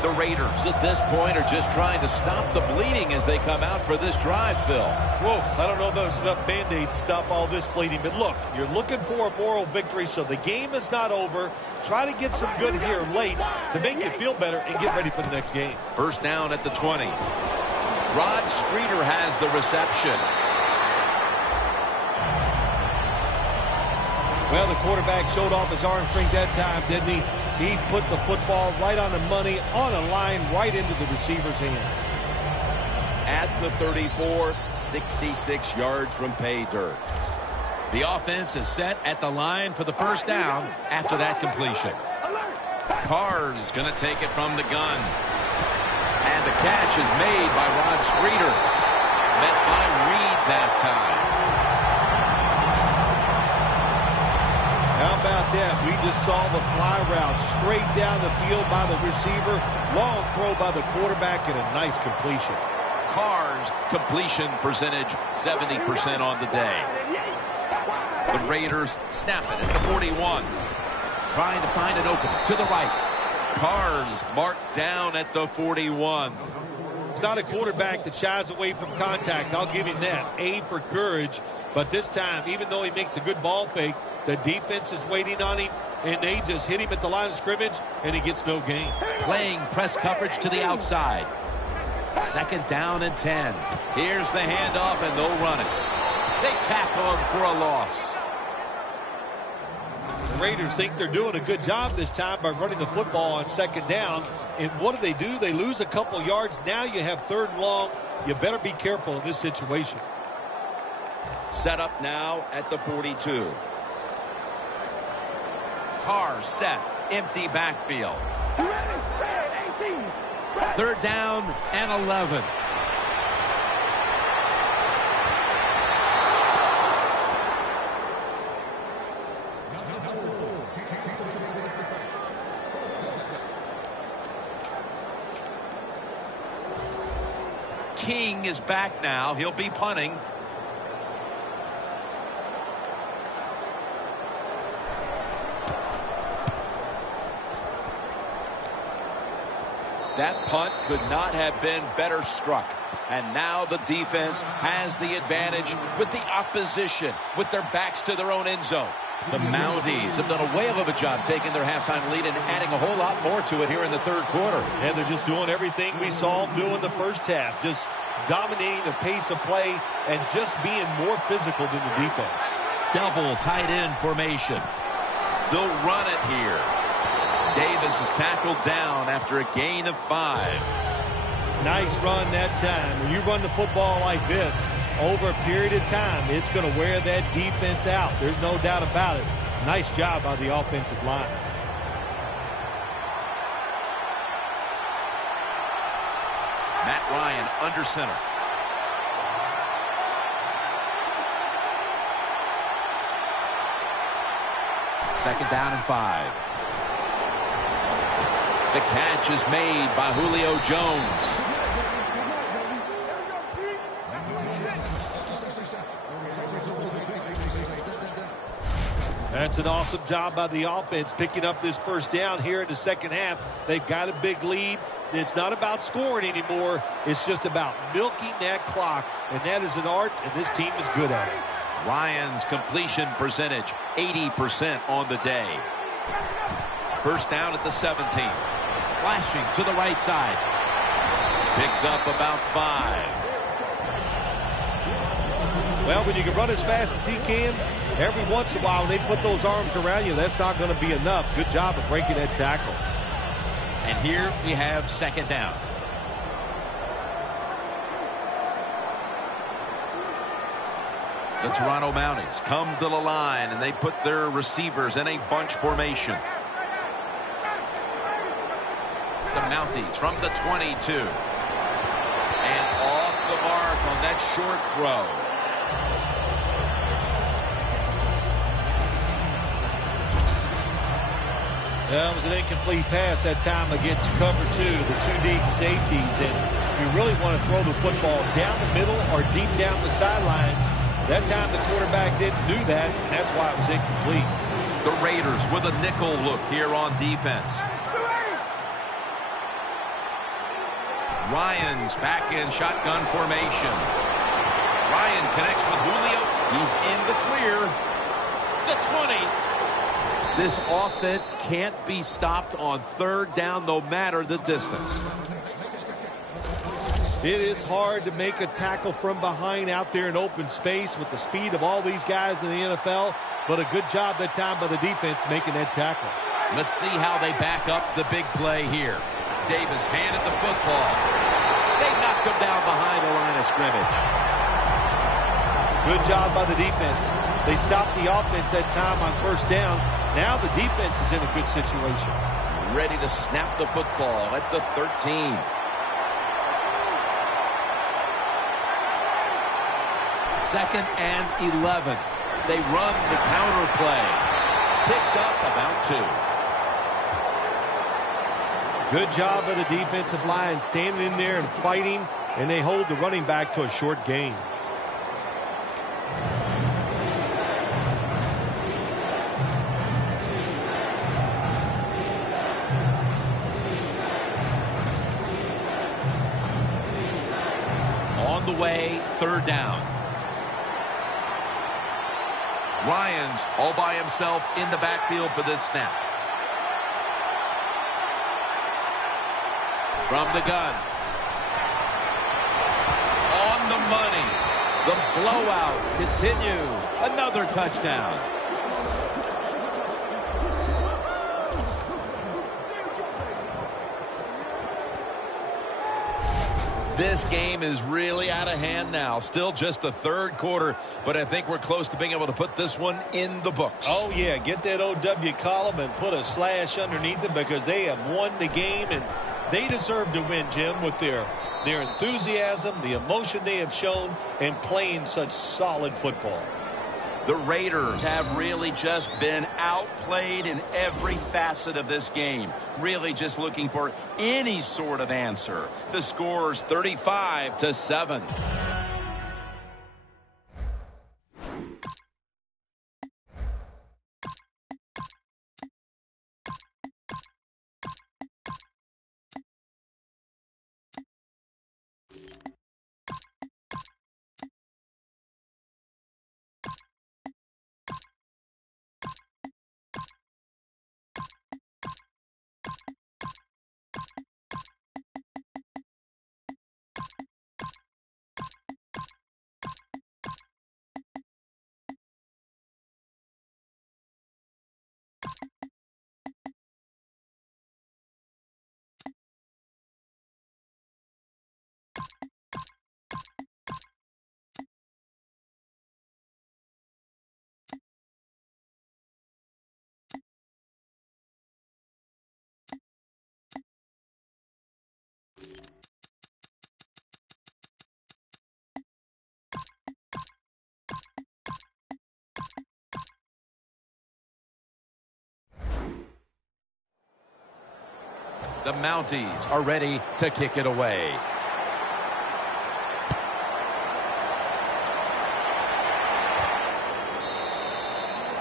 The Raiders at this point are just trying to stop the bleeding as they come out for this drive, Phil. Whoa, I don't know if there's enough Band-Aids to stop all this bleeding, but look, you're looking for a moral victory, so the game is not over. Try to get some good here late to make you feel better and get ready for the next game. 1st down at the 20. Rod Streeter has the reception. Well, the quarterback showed off his arm strength that time, didn't he? He put the football right on the money, on a line, right into the receiver's hands. At the 34, 66 yards from pay dirt. The offense is set at the line for the 1st down after that completion. Carr's going to take it from the gun. And the catch is made by Rod Streeter. Met by Reed that time. How about that? We just saw the fly route straight down the field by the receiver. Long throw by the quarterback and a nice completion. Carr's completion percentage 70% on the day. The Raiders snap it at the 41. Trying to find an opening to the right. Carr's marked down at the 41. It's not a quarterback that shies away from contact. I'll give him that. A for courage. But this time, even though he makes a good ball fake, the defense is waiting on him, and they just hit him at the line of scrimmage, and he gets no gain. Playing press coverage to the outside. 2nd down and 10. Here's the handoff, and they'll run it. They tackle him for a loss. The Raiders think they're doing a good job this time by running the football on 2nd down. And what do? They lose a couple yards. Now you have 3rd and long. You better be careful in this situation. Set up now at the 42. Carr set. Empty backfield. 3rd down and 11. King is back now. He'll be punting. That punt could not have been better struck. And now the defense has the advantage with the opposition, with their backs to their own end zone. The Mounties have done a whale of a job taking their halftime lead and adding a whole lot more to it here in the third quarter. And they're just doing everything we saw them do in the first half. Just dominating the pace of play and just being more physical than the defense. Double tight end formation. They'll run it here. Davis is tackled down after a gain of 5. Nice run that time. When you run the football like this over a period of time, it's going to wear that defense out. There's no doubt about it. Nice job by the offensive line. Matt Ryan under center. Second down and 5. The catch is made by Julio Jones. That's an awesome job by the offense picking up this first down here in the second half. They've got a big lead. It's not about scoring anymore. It's just about milking that clock, and that is an art, and this team is good at it. Ryan's completion percentage, 80% on the day. First down at the 17. Slashing to the right side. Picks up about 5. Well, when you can run as fast as he can, every once in a while when they put those arms around you, that's not going to be enough. Good job of breaking that tackle. And here we have second down. The Toronto Mounties come to the line, and they put their receivers in a bunch formation. The Mounties from the 22. And off the mark on that short throw. Well, it was an incomplete pass that time against cover 2, the 2 deep safeties, and you really want to throw the football down the middle or deep down the sidelines. That time the quarterback didn't do that, and that's why it was incomplete. The Raiders with a nickel look here on defense. Ryan's back in shotgun formation. Ryan connects with Julio. He's in the clear. The 20. This offense can't be stopped on third down no matter the distance. It is hard to make a tackle from behind out there in open space with the speed of all these guys in the NFL, but a good job that time by the defense making that tackle. Let's see how they back up the big play here. Davis handed the football. They knocked him down behind the line of scrimmage. Good job by the defense. They stopped the offense that time on first down. Now the defense is in a good situation. Ready to snap the football at the 13. Second and 11. They run the counter play. Picks up about 2. Good job by the defensive line standing in there and fighting, and they hold the running back to a short gain. On the way, third down. Ryan's all by himself in the backfield for this snap. From the gun. On the money. The blowout continues. Another touchdown. This game is really out of hand now. Still just the third quarter, but I think we're close to being able to put this one in the books. Oh, yeah. Get that OW column and put a slash underneath it because they have won the game, and they deserve to win, Jim, with their enthusiasm, the emotion they have shown, and playing such solid football. The Raiders have really just been outplayed in every facet of this game. Really just looking for any sort of answer. The score's 35-7. The Mounties are ready to kick it away.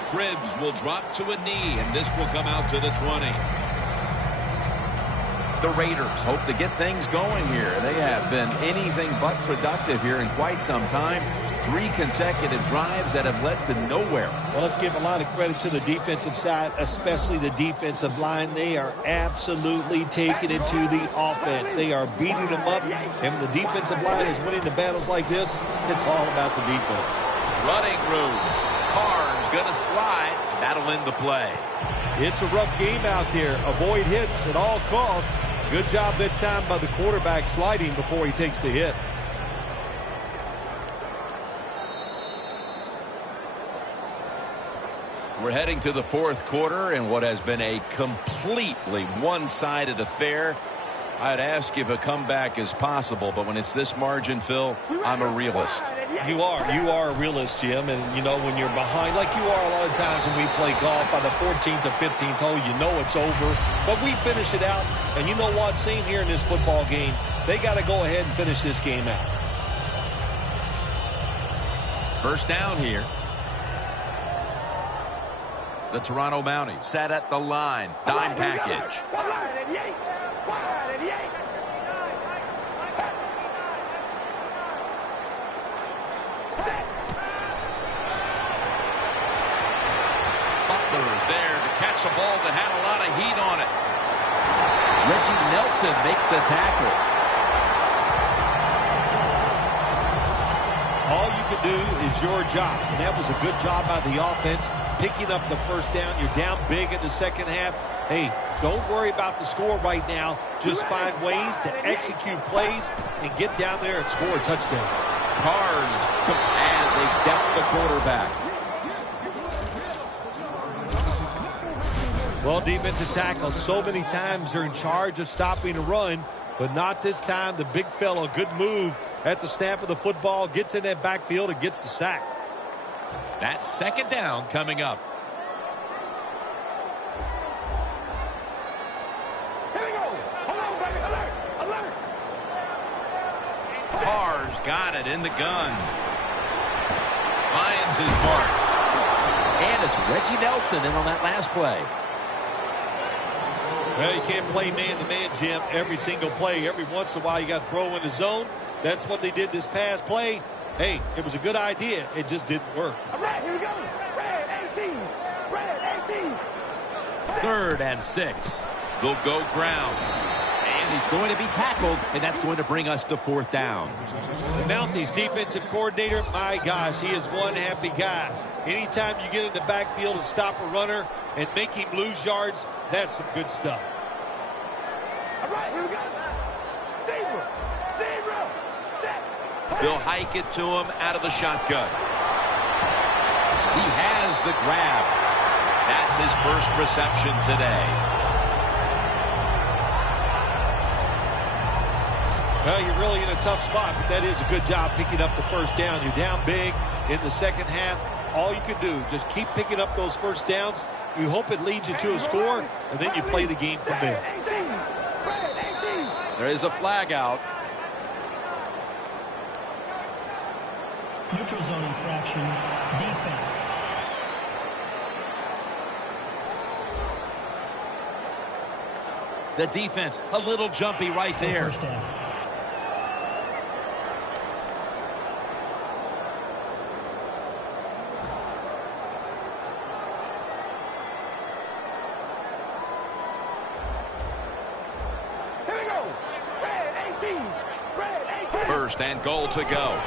Cribbs will drop to a knee, and this will come out to the 20. The Raiders hope to get things going here. They have been anything but productive here in quite some time. 3 consecutive drives that have led to nowhere. Well, let's give a lot of credit to the defensive side, especially the defensive line. They are absolutely taking it to the offense. They are beating them up, and when the defensive line is winning the battles like this, it's all about the defense. Running room. Carr's going to slide. That'll end the play. It's a rough game out there. Avoid hits at all costs. Good job that time by the quarterback sliding before he takes the hit. We're heading to the 4th quarter in what has been a completely one-sided affair. I'd ask if a comeback is possible, but when it's this margin, Phil, I'm a realist. You are a realist, Jim, and you know when you're behind, like you are a lot of times when we play golf, by the 14th or 15th hole, you know it's over, but we finish it out, and you know what, same here in this football game, they got to go ahead and finish this game out. First down here. The Toronto Mounties sat at the line. Dime package. Butler's there to catch a ball that had a lot of heat on it. Reggie Nelson makes the tackle. All you can do is your job, and that was a good job by the offense, picking up the first down. You're down big in the second half. Hey, don't worry about the score right now. Just find ways to execute plays and get down there and score a touchdown. Carr's, and they depth the quarterback. Well, defensive tackle, so many times they're in charge of stopping a run, but not this time. The big fellow, good move at the snap of the football, gets in that backfield and gets the sack. That's second down coming up. Here we go. Hold on, baby. Alert. Alert. Carr's got it in the gun. Finds his mark. And it's Reggie Nelson in on that last play. Well, you can't play man-to-man, Jim, every single play. Every once in a while, you got to throw in the zone. That's what they did this past play. Hey, it was a good idea. It just didn't work. All right, here we go. Red 18. Red 18. 3rd and 6. They'll go ground. And he's going to be tackled, and that's going to bring us to 4th down. The Mounties defensive coordinator, my gosh, he is one happy guy. Anytime you get in the backfield and stop a runner and make him lose yards, that's some good stuff. All right, here we go. Zebra. Zebra. Set. They'll hike it to him out of the shotgun. He has the grab. That's his first reception today. Well, you're really in a tough spot, but that is a good job picking up the first down. You're down big in the second half. all you can do. Just keep picking up those first downs. You hope it leads you to a score, and then you play the game from there. There is a flag out. Neutral zone infraction, defense. The defense, a little jumpy right there. First down. Here we go. Red 18. Red 18. First and goal to go.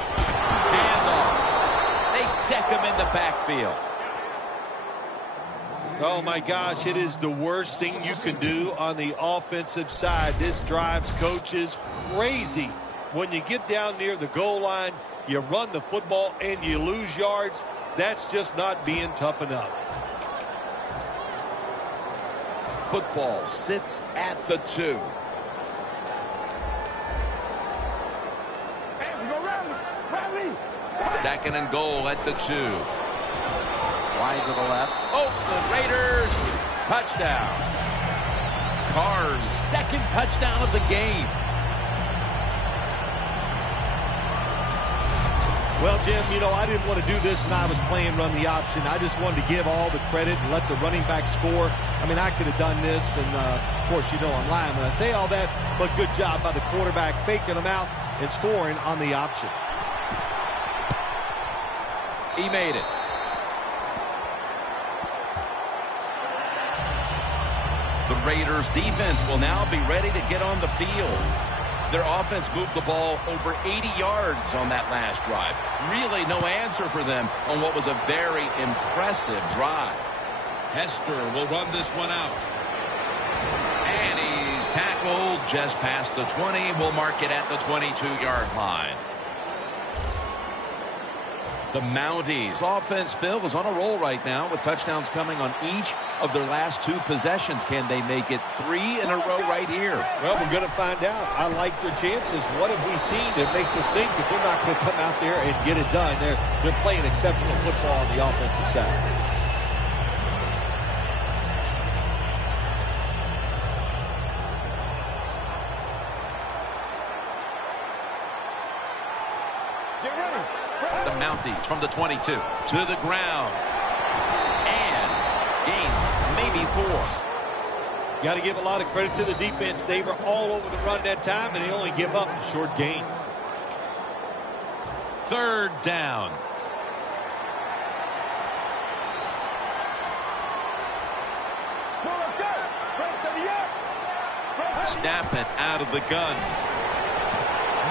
Handoff. They deck him in the backfield. Oh, my gosh, it is the worst thing you can do on the offensive side. This drives coaches crazy. When you get down near the goal line, you run the football and you lose yards. That's just not being tough enough. Football sits at the 2. Hey, we go rally. Second and goal at the 2. Wide to the left. Oakland Raiders. Touchdown. Carr's second touchdown of the game. Well, Jim, you know, I didn't want to do this when I was playing run the option. I just wanted to give all the credit and let the running back score. I mean, I could have done this, and, of course, you know I'm lying when I say all that, but good job by the quarterback faking them out and scoring on the option. He made it. The Raiders defense will now be ready to get on the field. Their offense moved the ball over 80 yards on that last drive. Really no answer for them on what was a very impressive drive. Hester will run this one out. And he's tackled just past the 20. We'll mark it at the 22-yard line. The Mounties offense, Phil, is on a roll right now with touchdowns coming on each of their last 2 possessions. Can they make it 3 in a row right here? Well, we're going to find out. I like their chances. What have we seen that makes us think that they're not going to come out there and get it done? They're playing exceptional football on the offensive side. Mounties from the 22 to the ground. And gain maybe 4. Got to give a lot of credit to the defense. They were all over the run that time, and they only give up a short gain. Third down. Snap it out of the gun.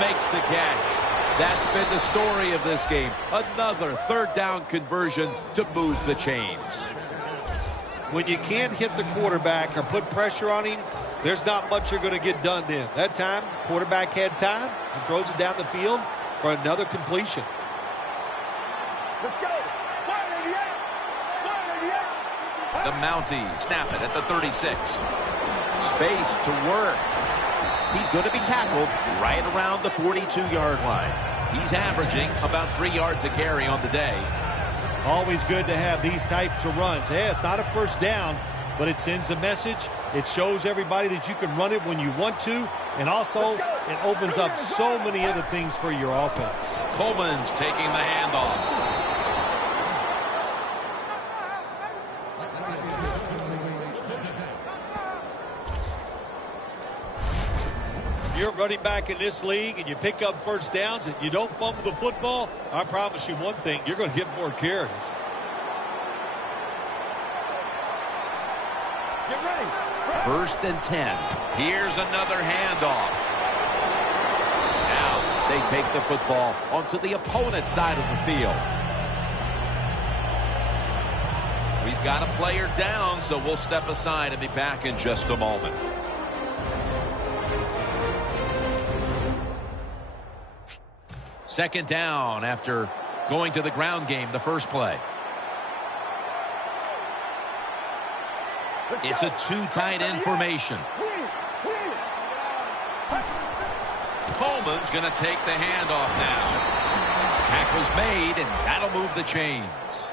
Makes the catch. That's been the story of this game. Another third down conversion to move the chains. When you can't hit the quarterback or put pressure on him, there's not much you're going to get done then. That time, the quarterback had time and throws it down the field for another completion. Let's go. 188. The Mounties snap it at the 36. Space to work. He's going to be tackled right around the 42-yard line. He's averaging about 3 yards a carry on the day. Always good to have these types of runs. Hey, it's not a first down, but it sends a message. It shows everybody that you can run it when you want to, and also it opens up so many other things for your offense. Coleman's taking the handoff. You're running back in this league and you pick up first downs and you don't fumble the football, I promise you one thing, you're going to get more carries. Get ready. First and 10. Here's another handoff. Now they take the football onto the opponent's side of the field. We've got a player down, so we'll step aside and be back in just a moment. Second down after going to the ground game the first play. It's a 2 tight end formation. Coleman's going to take the handoff now. Tackle's made, and that'll move the chains.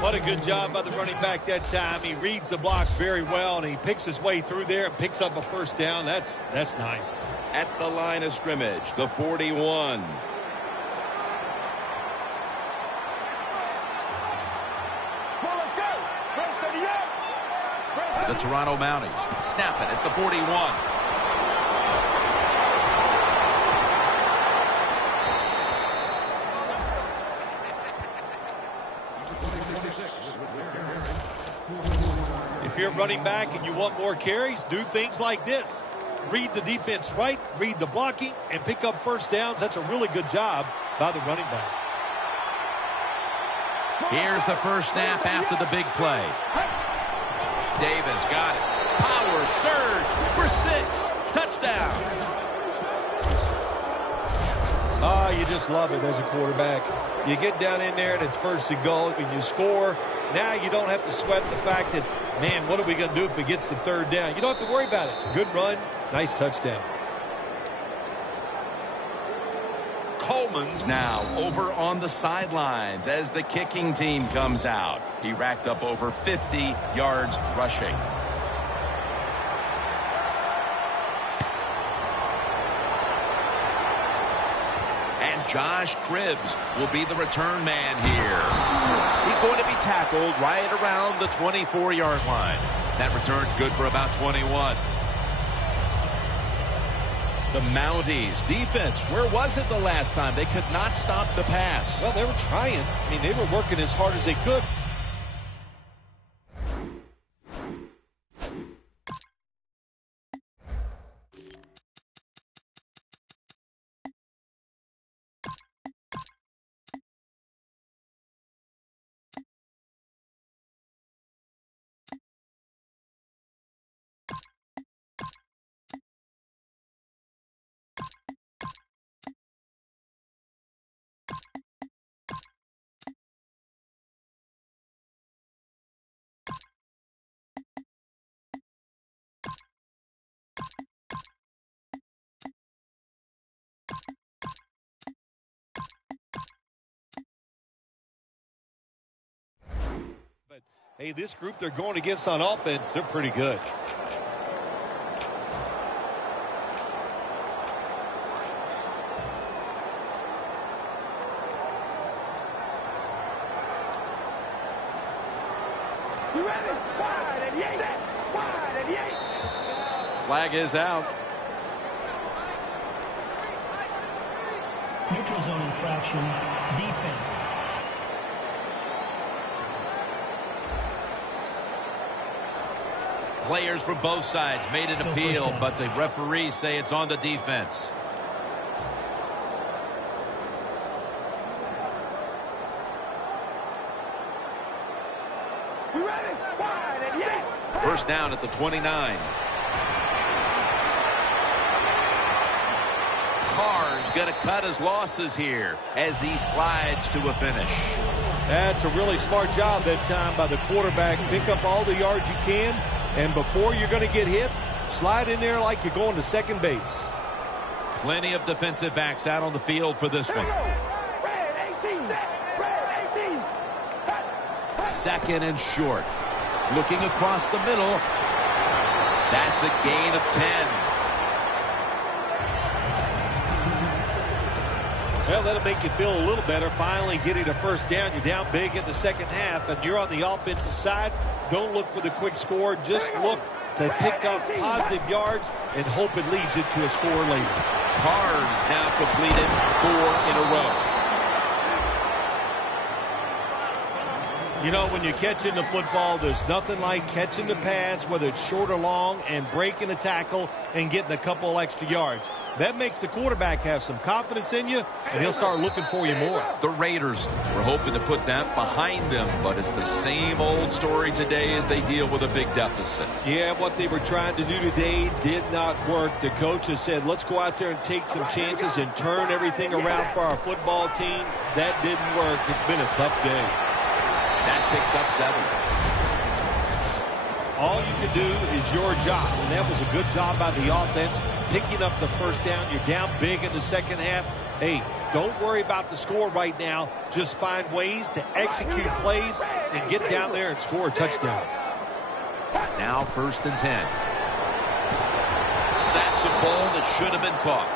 What a good job by the running back that time. He reads the blocks very well, and he picks his way through there and picks up a first down. That's nice. At the line of scrimmage, the 41. The Toronto Mounties snap it at the 41. If you're running back and you want more carries, do things like this. Read the defense right, read the blocking, and pick up first downs. That's a really good job by the running back. Here's the first snap after the big play. Davis got it. Power surge for 6. Touchdown. Oh, you just love it as a quarterback. You get down in there and it's first and goal and you score. Now you don't have to sweat the fact that, man, what are we going to do if it gets to third down? You don't have to worry about it. Good run, nice touchdown. Coleman's now over on the sidelines as the kicking team comes out. He racked up over 50 yards rushing. And Josh Cribbs will be the return man here. He's going to be tackled right around the 24-yard line. That return's good for about 21. The Mounties defense, where was it the last time? They could not stop the pass. Well, they were trying. I mean, they were working as hard as they could. But, hey, this group they're going against on offense, they're pretty good. You ready? Wide and yank. Wide and yank. Flag is out. Neutral zone infraction. Defense. Players from both sides made an appeal, but the referees say it's on the defense. You ready? Wide and yank. First down at the 29. Carr's going to cut his losses here as he slides to a finish. That's a really smart job that time by the quarterback. Pick up all the yards you can, and before you're going to get hit, slide in there like you're going to second base. Plenty of defensive backs out on the field for this one. Red 18. Red 18. Second and short. Looking across the middle. That's a gain of 10. Well, that'll make you feel a little better. Finally getting a first down. You're down big in the second half, and you're on the offensive side. Don't look for the quick score. Just look to pick up positive yards and hope it leads you to a score later. Carr's now completed 4 in a row. You know, when you're catching the football, there's nothing like catching the pass, whether it's short or long, and breaking a tackle and getting a couple extra yards. That makes the quarterback have some confidence in you, and he'll start looking for you more. The Raiders were hoping to put that behind them, but it's the same old story today as they deal with a big deficit. Yeah, what they were trying to do today did not work. The coach has said, let's go out there and take some chances and turn everything around for our football team. That didn't work. It's been a tough day. That picks up 7. All you can do is your job, and that was a good job by the offense, picking up the first down. You're down big in the second half. Hey, Don't worry about the score right now. Just find ways to execute plays and get down there and score a touchdown. Now 1st and 10. That's a ball that should have been caught.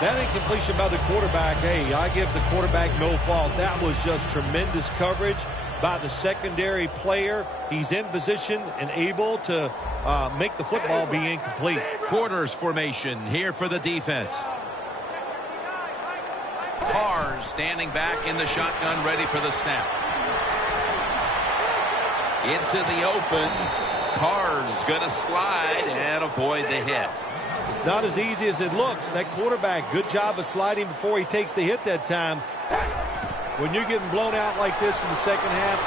That incompletion by the quarterback, hey, I give the quarterback no fault. That was just tremendous coverage by the secondary player. He's in position and able to make the football be incomplete. Quarters formation here for the defense. Carr standing back in the shotgun, ready for the snap. Into the open. Carr's going to slide and avoid the hit. It's not as easy as it looks. That quarterback, good job of sliding before he takes the hit that time. When you're getting blown out like this in the second half,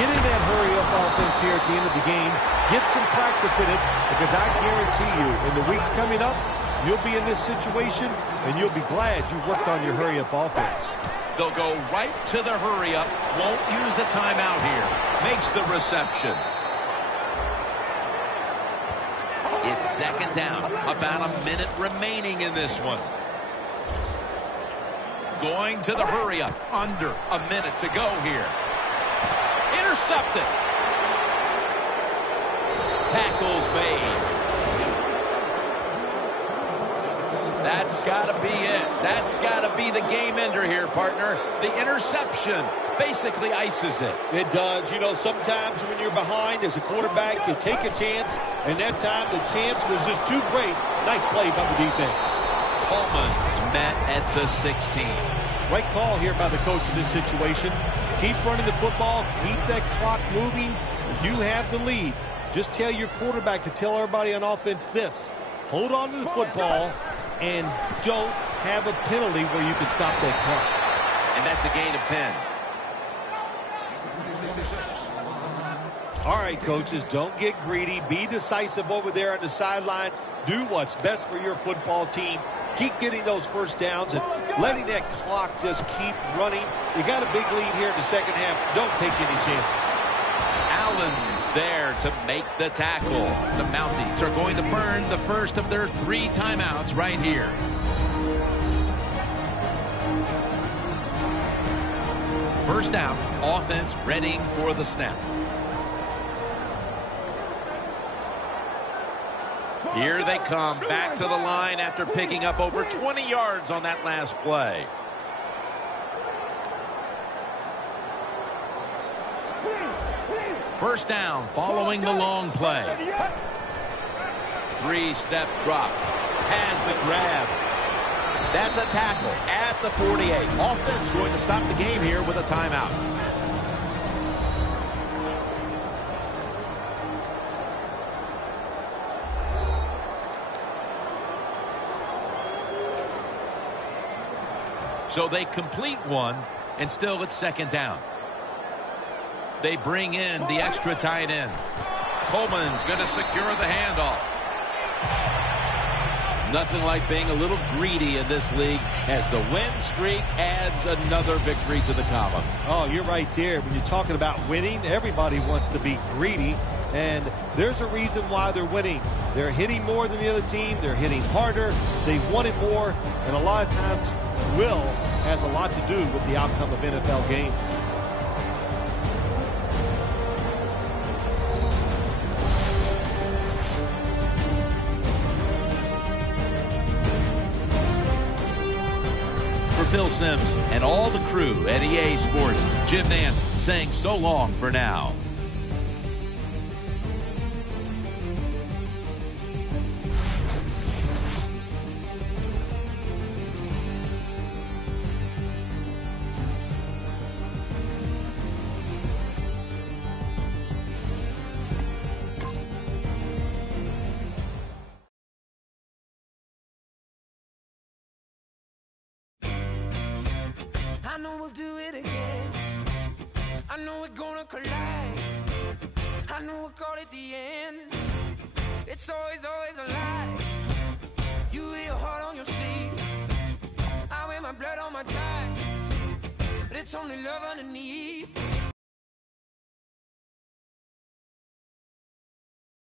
get in that hurry-up offense here at the end of the game. Get some practice in it, because I guarantee you, in the weeks coming up, you'll be in this situation, and you'll be glad you worked on your hurry-up offense. They'll go right to the hurry-up. Won't use a timeout here. Makes the reception. It's 2nd down. About a minute remaining in this one. Going to the hurry-up. Under a minute to go here. Intercepted. Tackles made. That's got to be it. That's got to be the game ender here, partner. The interception basically ices it. It does. You know, sometimes when you're behind as a quarterback, you take a chance, and that time the chance was just too great. Nice play by the defense. Coleman's met at the 16. Right call here by the coach in this situation. Keep running the football. Keep that clock moving. You have the lead. Just tell your quarterback to tell everybody on offense this. Hold on to the football and don't have a penalty where you can stop that clock. And that's a gain of 10. All right, coaches, don't get greedy. Be decisive over there on the sideline. Do what's best for your football team. Keep getting those first downs and letting that clock just keep running. You got a big lead here in the second half. Don't take any chances. Allen's there to make the tackle. The Mounties are going to burn the first of their 3 timeouts right here. First down, offense readying for the snap. Here they come back to the line after picking up over 20 yards on that last play. First down following the long play. 3-step drop. Has the grab. That's a tackle at the 48. Offense going to stop the game here with a timeout. So they complete one, and still it's 2nd down. They bring in the extra tight end. Coleman's going to secure the handoff. Nothing like being a little greedy in this league as the win streak adds another victory to the column. Oh, you're right there. When you're talking about winning, everybody wants to be greedy, and there's a reason why they're winning. They're hitting more than the other team. They're hitting harder. They want it more, and a lot of times will has a lot to do with the outcome of NFL games. For Phil Simms and all the crew at EA Sports, Jim Nance saying so long for now. I know we'll do it again. I know we're gonna collide. I know we'll call it the end. It's always a lie. You wear your heart on your sleeve. I wear my blood on my tie. But it's only love underneath.